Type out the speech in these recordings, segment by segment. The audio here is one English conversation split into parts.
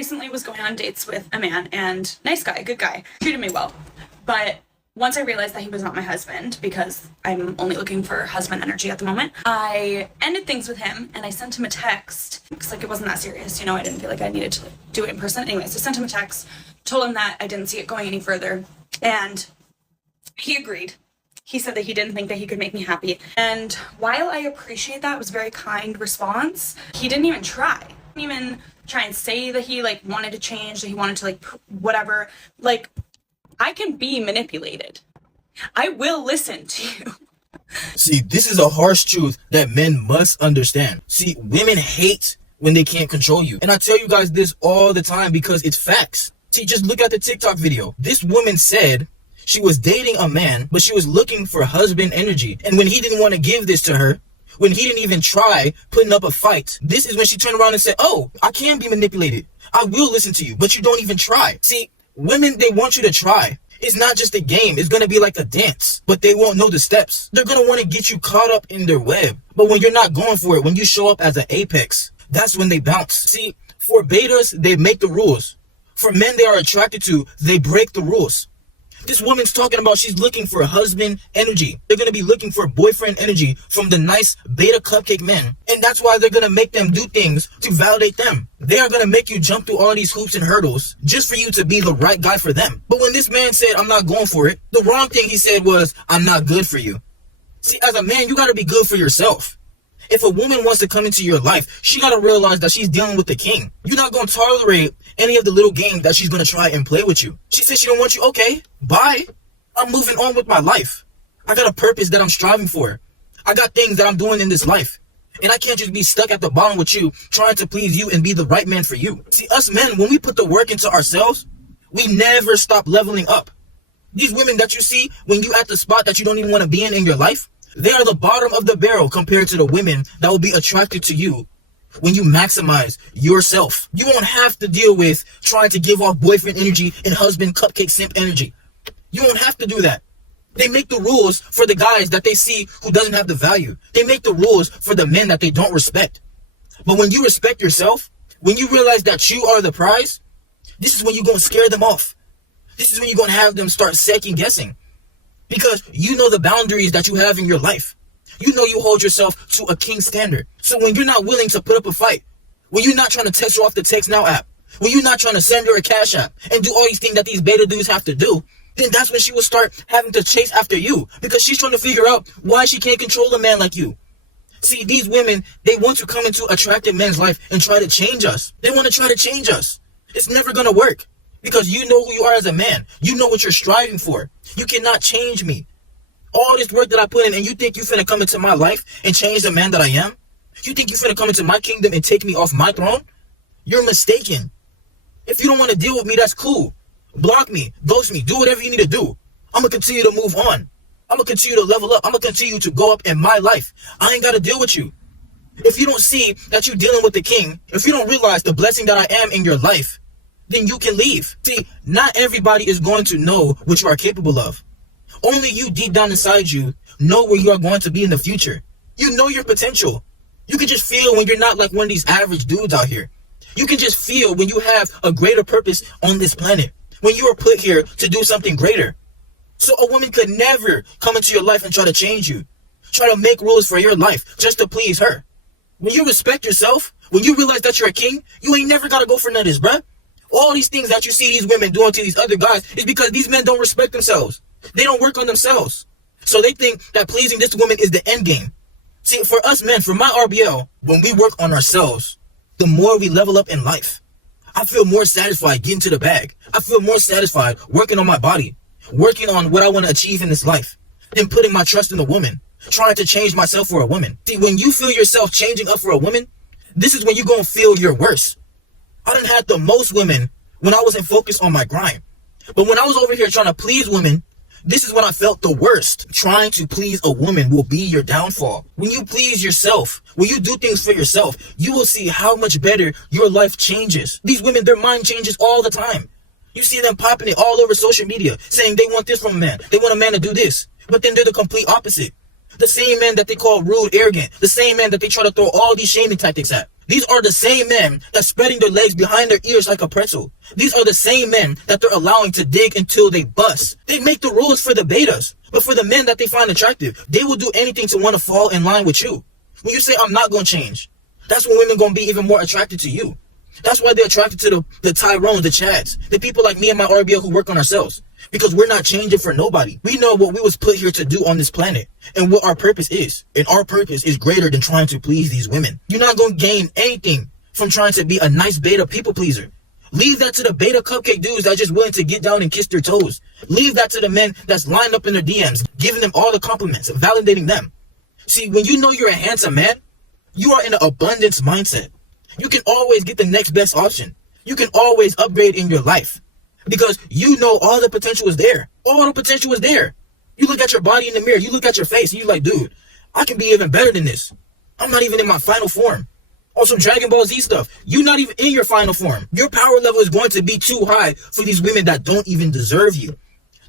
recently was going on dates with a man, and nice guy, good guy, treated me well. But once I realized that he was not my husband, because I'm only looking for husband energy at the moment, I ended things with him, and I sent him a text, because it wasn't that serious, I didn't feel like I needed to do it in person. Anyways, I sent him a text, told him that I didn't see it going any further, and he agreed. He said that he didn't think that he could make me happy. And while I appreciate that, it was a very kind response, he didn't even try. He didn't even try and say that he wanted to change, that he wanted to whatever. I can be manipulated. I will listen to you. See, this is a harsh truth that men must understand. See, women hate when they can't control you. And I tell you guys this all the time because it's facts. See, just look at the TikTok video. This woman said she was dating a man, but she was looking for husband energy. And when he didn't want to give this to her, when he didn't even try putting up a fight, this is when she turned around and said, oh, I can be manipulated. I will listen to you, but you don't even try. See, women, they want you to try. It's not just a game. It's going to be like a dance, but they won't know the steps. They're going to want to get you caught up in their web. But when you're not going for it, when you show up as an apex, that's when they bounce. See, for betas, they make the rules. For men they are attracted to, they break the rules. This woman's talking about she's looking for husband energy. They're going to be looking for boyfriend energy from the nice beta cupcake men. And that's why they're going to make them do things to validate them. They are going to make you jump through all these hoops and hurdles just for you to be the right guy for them. But when this man said, I'm not going for it, the wrong thing he said was, I'm not good for you. See, as a man, you got to be good for yourself. If a woman wants to come into your life, she got to realize that she's dealing with the king. You're not going to tolerate any of the little games that she's going to try and play with you. She says she don't want you. Okay, bye. I'm moving on with my life. I got a purpose that I'm striving for. I got things that I'm doing in this life. And I can't just be stuck at the bottom with you, trying to please you and be the right man for you. See, us men, when we put the work into ourselves, we never stop leveling up. These women that you see when you at the spot that you don't even want to be in your life, they are the bottom of the barrel compared to the women that will be attracted to you when you maximize yourself. You won't have to deal with trying to give off boyfriend energy and husband cupcake simp energy. You won't have to do that. They make the rules for the guys that they see who doesn't have the value. They make the rules for the men that they don't respect. But when you respect yourself, when you realize that you are the prize, this is when you're going to scare them off. This is when you're going to have them start second guessing. Because you know the boundaries that you have in your life. You know you hold yourself to a king standard. So when you're not willing to put up a fight, when you're not trying to text her off the Text Now app, when you're not trying to send her a cash app and do all these things that these beta dudes have to do, then that's when she will start having to chase after you. Because she's trying to figure out why she can't control a man like you. See, these women, they want to come into attractive men's life and try to change us. They want to try to change us. It's never going to work. Because you know who you are as a man. You know what you're striving for. You cannot change me. All this work that I put in, and you think you finna come into my life and change the man that I am? You think you finna come into my kingdom and take me off my throne? You're mistaken. If you don't want to deal with me, that's cool. Block me, ghost me, do whatever you need to do. I'm going to continue to move on. I'm going to continue to level up. I'm going to continue to go up in my life. I ain't got to deal with you. If you don't see that you're dealing with the king, if you don't realize the blessing that I am in your life, then you can leave. See, not everybody is going to know what you are capable of. Only you deep down inside you know where you are going to be in the future. You know your potential. You can just feel when you're not like one of these average dudes out here. You can just feel when you have a greater purpose on this planet. When you are put here to do something greater. So a woman could never come into your life and try to change you. Try to make rules for your life just to please her. When you respect yourself, when you realize that you're a king, you ain't never got to go for none of this, bruh. All these things that you see these women doing to these other guys is because these men don't respect themselves. They don't work on themselves. So they think that pleasing this woman is the end game. See, for us men, for my RBL, when we work on ourselves, the more we level up in life. I feel more satisfied getting to the bag. I feel more satisfied working on my body, working on what I want to achieve in this life, than putting my trust in a woman, trying to change myself for a woman. See, when you feel yourself changing up for a woman, this is when you're going to feel your worst. I done had the most women when I wasn't focused on my grind. But when I was over here trying to please women, this is when I felt the worst. Trying to please a woman will be your downfall. When you please yourself, when you do things for yourself, you will see how much better your life changes. These women, their mind changes all the time. You see them popping it all over social media, saying they want this from a man. They want a man to do this. But then they're the complete opposite. The same man that they call rude, arrogant. The same man that they try to throw all these shaming tactics at. These are the same men that's spreading their legs behind their ears like a pretzel. These are the same men that they're allowing to dig until they bust. They make the rules for the betas, but for the men that they find attractive, they will do anything to want to fall in line with you. When you say, I'm not going to change, that's when women going to be even more attracted to you. That's why they're attracted to the Tyrones, the Chads, the people like me and my RBL who work on ourselves. Because we're not changing for nobody. We know what we was put here to do on this planet and what our purpose is. And our purpose is greater than trying to please these women. You're not going to gain anything from trying to be a nice beta people pleaser. Leave that to the beta cupcake dudes that are just willing to get down and kiss their toes. Leave that to the men that's lined up in their DMs, giving them all the compliments, validating them. See, when you know you're a handsome man, you are in an abundance mindset. You can always get the next best option. You can always upgrade in your life. Because you know all the potential is there. All the potential is there. You look at your body in the mirror, you look at your face, and you're like, dude, I can be even better than this. I'm not even in my final form. On some Dragon Ball Z stuff, you're not even in your final form. Your power level is going to be too high for these women that don't even deserve you.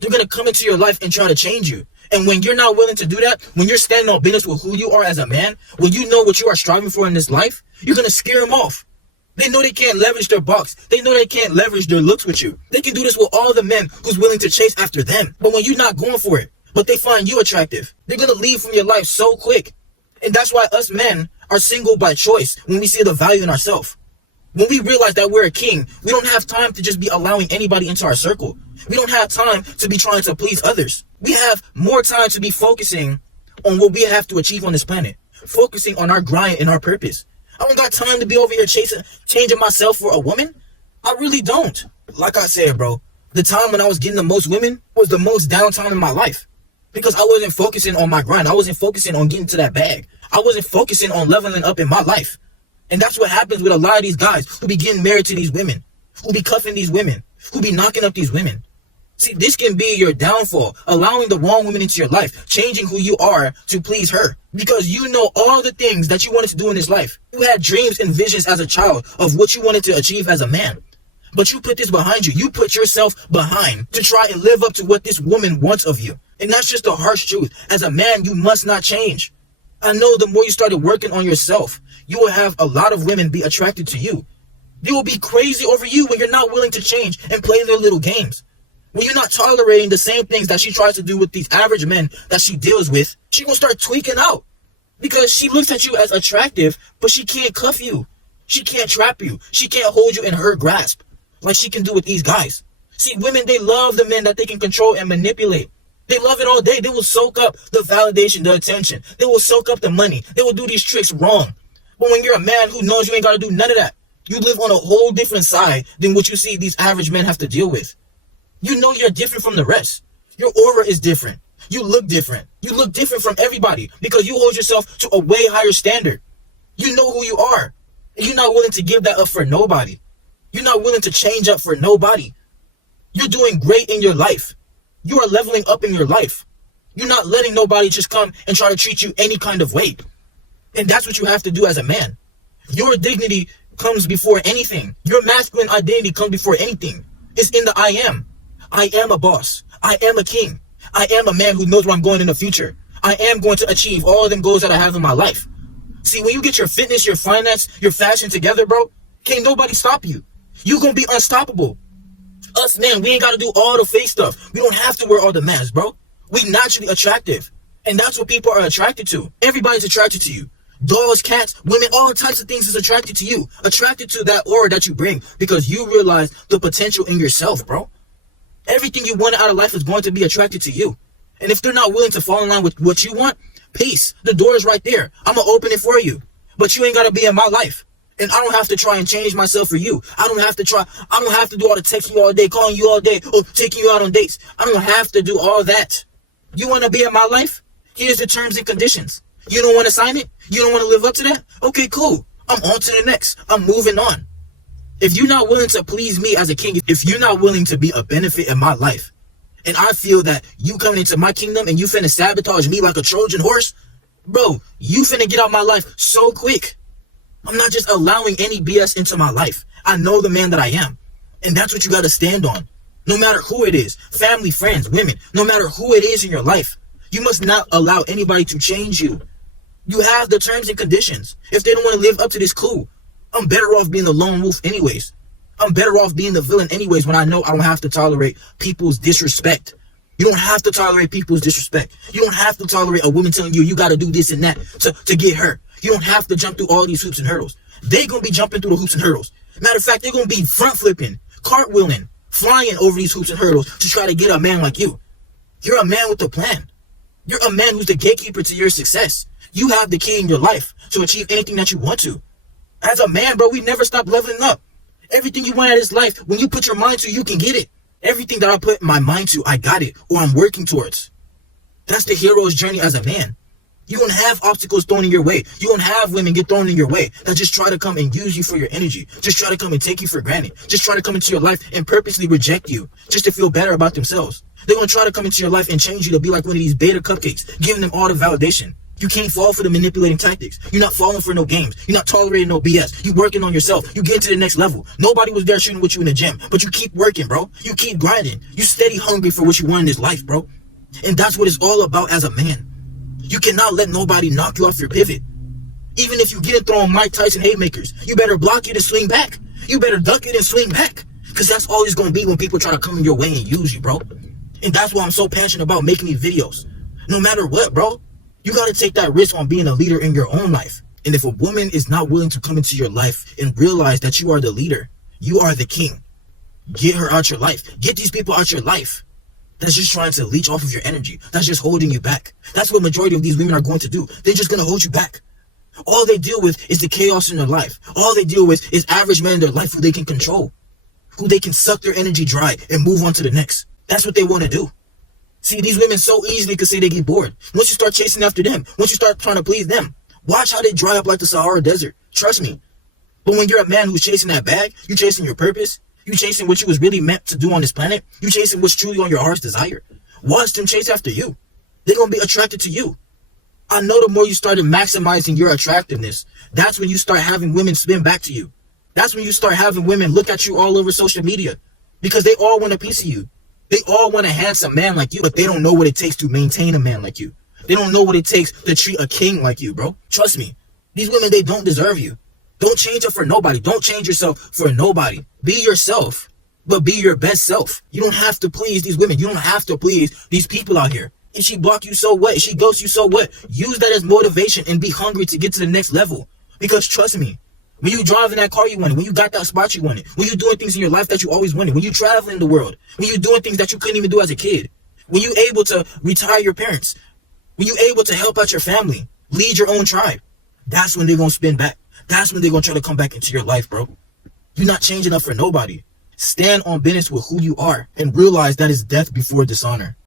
They're going to come into your life and try to change you. And when you're not willing to do that, when you're standing on business with who you are as a man, when you know what you are striving for in this life, you're going to scare them off. They know they can't leverage their box. They know they can't leverage their looks with you. They can do this with all the men who's willing to chase after them. But when you're not going for it, but they find you attractive, they're going to leave from your life so quick. And that's why us men are single by choice when we see the value in ourselves. When we realize that we're a king, we don't have time to just be allowing anybody into our circle. We don't have time to be trying to please others. We have more time to be focusing on what we have to achieve on this planet. Focusing on our grind and our purpose. I don't got time to be over here changing myself for a woman. I really don't. Like I said, bro, the time when I was getting the most women was the most downtime in my life. Because I wasn't focusing on my grind. I wasn't focusing on getting to that bag. I wasn't focusing on leveling up in my life. And that's what happens with a lot of these guys who be getting married to these women, who be cuffing these women, who be knocking up these women. See, this can be your downfall, allowing the wrong woman into your life, changing who you are to please her. Because you know all the things that you wanted to do in this life. You had dreams and visions as a child of what you wanted to achieve as a man. But you put this behind you. You put yourself behind to try and live up to what this woman wants of you. And that's just the harsh truth. As a man, you must not change. I know the more you started working on yourself, you will have a lot of women be attracted to you. They will be crazy over you when you're not willing to change and play their little games. When you're not tolerating the same things that she tries to do with these average men that she deals with, she gonna start tweaking out. Because she looks at you as attractive, but she can't cuff you. She can't trap you. She can't hold you in her grasp like she can do with these guys. See, women, they love the men that they can control and manipulate. They love it all day. They will soak up the validation, the attention. They will soak up the money. They will do these tricks wrong. But when you're a man who knows you ain't got to do none of that, you live on a whole different side than what you see these average men have to deal with. You know you're different from the rest. Your aura is different. You look different. You look different from everybody because you hold yourself to a way higher standard. You know who you are. And you're not willing to give that up for nobody. You're not willing to change up for nobody. You're doing great in your life. You are leveling up in your life. You're not letting nobody just come and try to treat you any kind of way. And that's what you have to do as a man. Your dignity comes before anything. Your masculine identity comes before anything. It's in the I am. I am a boss. I am a king. I am a man who knows where I'm going in the future. I am going to achieve all of them goals that I have in my life. See, when you get your fitness, your finance, your fashion together, bro, can't nobody stop you. You're going to be unstoppable. Us men, we ain't got to do all the fake stuff. We don't have to wear all the masks, bro. We naturally attractive. And that's what people are attracted to. Everybody's attracted to you. Dogs, cats, women, all types of things is attracted to you. Attracted to that aura that you bring because you realize the potential in yourself, bro. Everything you want out of life is going to be attracted to you. And if they're not willing to fall in line with what you want, peace. The door is right there. I'm going to open it for you. But you ain't got to be in my life. And I don't have to try and change myself for you. I don't have to do all the texting you all day, calling you all day, or taking you out on dates. I don't have to do all that. You want to be in my life? Here's the terms and conditions. You don't want to sign it? You don't want to live up to that? Okay, cool. I'm on to the next. I'm moving on. If you're not willing to please me as a king, if you're not willing to be a benefit in my life, and I feel that you coming into my kingdom and you finna sabotage me like a Trojan horse, bro, you finna get out my life so quick. I'm not just allowing any BS into my life. I know the man that I am. And that's what you got to stand on. No matter who it is, family, friends, women, no matter who it is in your life, you must not allow anybody to change you. You have the terms and conditions. If they don't want to live up to this, cool. I'm better off being the lone wolf anyways. I'm better off being the villain anyways when I know I don't have to tolerate people's disrespect. You don't have to tolerate people's disrespect. You don't have to tolerate a woman telling you you got to do this and that to get her. You don't have to jump through all these hoops and hurdles. They're going to be jumping through the hoops and hurdles. Matter of fact, they're going to be front flipping, cartwheeling, flying over these hoops and hurdles to try to get a man like you. You're a man with a plan. You're a man who's the gatekeeper to your success. You have the key in your life to achieve anything that you want to. As a man, bro, we never stop leveling up. Everything you want out of this life, when you put your mind to, you can get it. Everything that I put my mind to, I got it, or I'm working towards. That's the hero's journey as a man. You don't have obstacles thrown in your way. You don't have women get thrown in your way that just try to come and use you for your energy. Just try to come and take you for granted. Just try to come into your life and purposely reject you just to feel better about themselves. They're going to try to come into your life and change you to be like one of these beta cupcakes, giving them all the validation. You can't fall for the manipulating tactics. You're not falling for no games. You're not tolerating no BS. You're working on yourself. You get to the next level. Nobody was there shooting with you in the gym, but you keep working, bro. You keep grinding. You steady hungry for what you want in this life, bro. And that's what it's all about as a man. You cannot let nobody knock you off your pivot. Even if you get it throwing Mike Tyson haymakers, you better block it and swing back. You better duck it and swing back. Because that's all it's going to be when people try to come in your way and use you, bro. And that's why I'm so passionate about making these videos. No matter what, bro. You got to take that risk on being a leader in your own life. And if a woman is not willing to come into your life and realize that you are the leader, you are the king, get her out your life. Get these people out your life. That's just trying to leech off of your energy. That's just holding you back. That's what majority of these women are going to do. They're just going to hold you back. All they deal with is the chaos in their life. All they deal with is average men in their life who they can control, who they can suck their energy dry and move on to the next. That's what they want to do. See, these women so easily could say they get bored. Once you start chasing after them, once you start trying to please them, watch how they dry up like the Sahara Desert. Trust me. But when you're a man who's chasing that bag, you're chasing your purpose, you're chasing what you was really meant to do on this planet, you're chasing what's truly on your heart's desire. Watch them chase after you. They're going to be attracted to you. I know the more you started maximizing your attractiveness, that's when you start having women spin back to you. That's when you start having women look at you all over social media because they all want a piece of you. They all want a handsome man like you, but they don't know what it takes to maintain a man like you. They don't know what it takes to treat a king like you, bro. Trust me. These women, they don't deserve you. Don't change up for nobody. Don't change yourself for nobody. Be yourself, but be your best self. You don't have to please these women. You don't have to please these people out here. If she block you, so what? If she ghosts you, so what? Use that as motivation and be hungry to get to the next level. Because trust me, when you drive in that car you wanted, when you got that spot you wanted, when you're doing things in your life that you always wanted, when you traveling the world, when you're doing things that you couldn't even do as a kid, when you're able to retire your parents, when you're able to help out your family, lead your own tribe, that's when they're going to spin back. That's when they're going to try to come back into your life, bro. You're not changing up for nobody. Stand on business with who you are and realize that is death before dishonor.